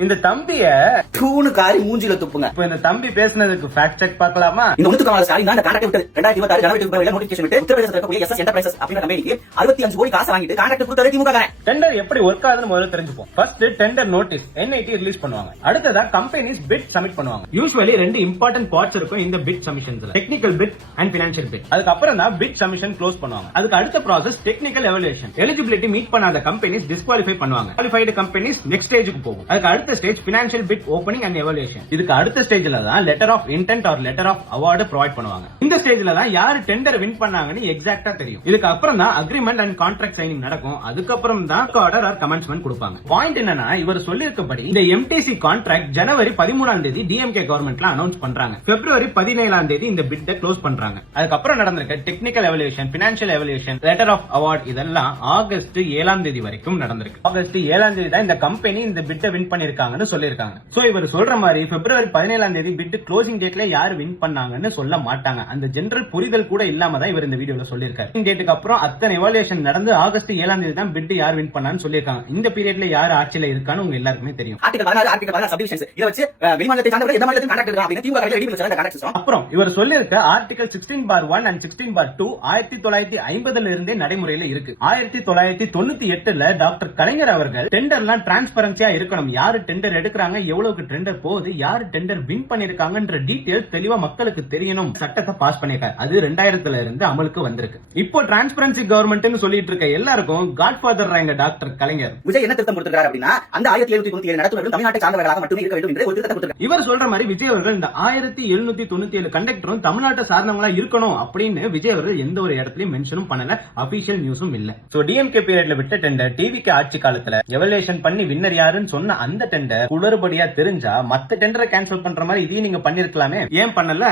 இந்த தம்பிய தூணு காரி மூஞ்சில துப்புங்க. இப்ப இந்த தம்பி பேசுனதுக்கு ஃபேக்ட் செக் பார்க்கலாமா? இந்த முத்துக்குமார் ஸ்டாலின் தான் இந்த கான்ட்ராக்ட் விட்டு 2026 ஜனவரி 20 நோட்டிபிகேஷன் விட்டு உத்தரப்பிரதேசத்துல இருக்கக்கூடிய எஸ்எஸ் என்டர்பிரைசஸ் அப்படிங்கிற கம்பெனிக்கு 65 கோடி காசு வாங்கிட்டு கான்ட்ராக்ட் கொடுத்தது திமுக காரன். டெண்டர் எப்படி ஒர்க் ஆகுதுன்னு முதல்ல தெரிஞ்சுப்போம். First tender notice NIT release பண்ணுவாங்க. அடுத்ததா கம்பெனிஸ் பிட் சப்மிட் பண்ணுவாங்க. யூசுவலி ரெண்டு இம்பார்ட்டன்ட் பார்ட்ஸ் இருக்கும் இந்த பிட் சப்மிஷன்ஸ்ல, technical bid and financial bid. அதுக்கு அப்புறம் தான் பிட் சப்மிஷன் க்ளோஸ் பண்ணுவாங்க. அதுக்கு அடுத்த process technical evaluation. Eligibility meet பண்ணாத கம்பெனிஸ் டிஸ்குவாலிஃபை பண்ணுவாங்க. குவாலிஃபைடு கம்பெனிஸ் நெக்ஸ்ட் ஸ்டேஜுக்கு போகும். அதுக்கு அடுத்த stage financial bid opening and evaluation. இதுக்கு அடுத்த ஸ்டேஜ்ல தான் letter of intent or letter of award provide பண்ணுவாங்க. இந்த ஸ்டேஜ்ல தான் யாரு டெண்டர் வின் பண்ணாங்கன்னு எக்ஸாக்ட்டா தெரியும். இதுக்கு அப்புறம் தான் அக்ரிமெண்ட் அண்ட் கான்ட்ராக்ட் சைனிங் நடக்கும். அதுக்கப்புறம் தான் ஆர்டர் ஆர் கமென்ஸ்மென்ட் கொடுப்பாங்க. பாயிண்ட் என்னன்னா, இவர் சொல்லியிருக்கபடி இந்த எம்டிசி கான்ட்ராக்ட் ஜனவரி 13ஆம் தேதி டிஎம்கே கவர்மெண்ட்ல அனௌன்ஸ் பண்றாங்க. பிப்ரவரி 17ஆம் தேதி இந்த பிட்டை க்ளோஸ் பண்றாங்க. அதுக்கப்புறம் நடந்திருக்க technical evaluation, financial evaluation, letter of award இதெல்லாம் ஆகஸ்ட் 7ஆம் தேதி வரைக்கும் நடந்திருக்கு. ஆகஸ்ட் 7ஆம் தேதி தான் இந்த கம்பெனி இந்த பிட்டை வின் பண்ணிருக்காங்கன்னு சொல்லிருக்காங்க. சோ இவர் சொல்ற மாதிரி பிப்ரவரி 17ஆம் தேதி பிட் க்ளோசிங் டேட்ல யார் வின் பண்ணாங்கன்னு சொல்ல மாட்டாங்க. அந்த ஜெனரல் புரிதல் கூட இல்லாம தான் இவர் இந்த வீடியோல சொல்லிருக்காரு. டேட்டுக்கு அப்புறம் அத்தனை எவாலுவேஷன் நடந்து ஆகஸ்ட் 7ஆம் தேதி தான் பிட் யார் வின் பண்ணான்னு சொல்லிருக்காங்க. இந்த பீரியட்ல யார் ஆட்சியில இருக்கான்னு உங்க எல்லாருக்குமே தெரியும். அப்புறம் இவர் சொல்லிருக்க ஆர்டிகல் 16/1 and 16/2 1950 இருந்தே நடைமுறையில இருக்கு. 1998ல டாக்டர் கலைஞர் அவர்கள் டெண்டர்லாம் டிரான்ஸ்பரன்சியா இருக்கணும், யாரு டெண்டர் எடுக்கிறாங்க, எவ்வளவுக்கு டெண்டர் போகுது, யாரு டெண்டர் வின் பண்ணிருக்காங்கன்ற டீடைல்ஸ் தெளிவா மக்களுக்கு தெரியணும் சட்டத்தை பாஸ் பண்ணிருக்காரு. அது 2000ல இருந்து அமலுக்கு வந்திருக்கு. இப்போ டிரான்ஸ்பரன்சி கவர்மெண்ட் சொல்லிட்டு இருக்க எல்லாருக்கும் காட்ஃபாதர் எங்க டாக்டர் கலைஞர். விஜய் என்ன திருத்தம் கொடுத்திருக்காரு அப்படின்னா, அந்த 1797 நடத்துனர்கள் தமிழ்நாட்டை சார்ந்தவர்களாக மட்டுமே இருக்க வேண்டும் என்று ஒரு திருத்தம் கொடுத்திருக்காரு. இவர் சொல்ற மாதிரி விஜய் அவர்கள் இந்த 1797 கண்டக்டரும் தமிழ்நாட்டை சார்ந்தவங்களா இருக்கணும் அப்படின்னு விஜய் அவர்கள் எந்த ஒரு இடத்துலயும் மென்ஷனும் பண்ணல, அபிஷியல் நியூஸும் இல்ல. சோ டிஎம்கே பீரியட்ல விட்ட டெண்டர் டிவிக்கு ஆட்சி காலத்துல எவலுவேஷன் பண்ணி வின்னர் யாருன்னு சொன்ன அந்த டெண்டர் குளறுபடியா தெரிஞ்சா மத்த டெண்டரை கேன்சல் பண்ற மாதிரி இதையும் நீங்க பண்ணிருக்கலாமே, ஏன் பண்ணல?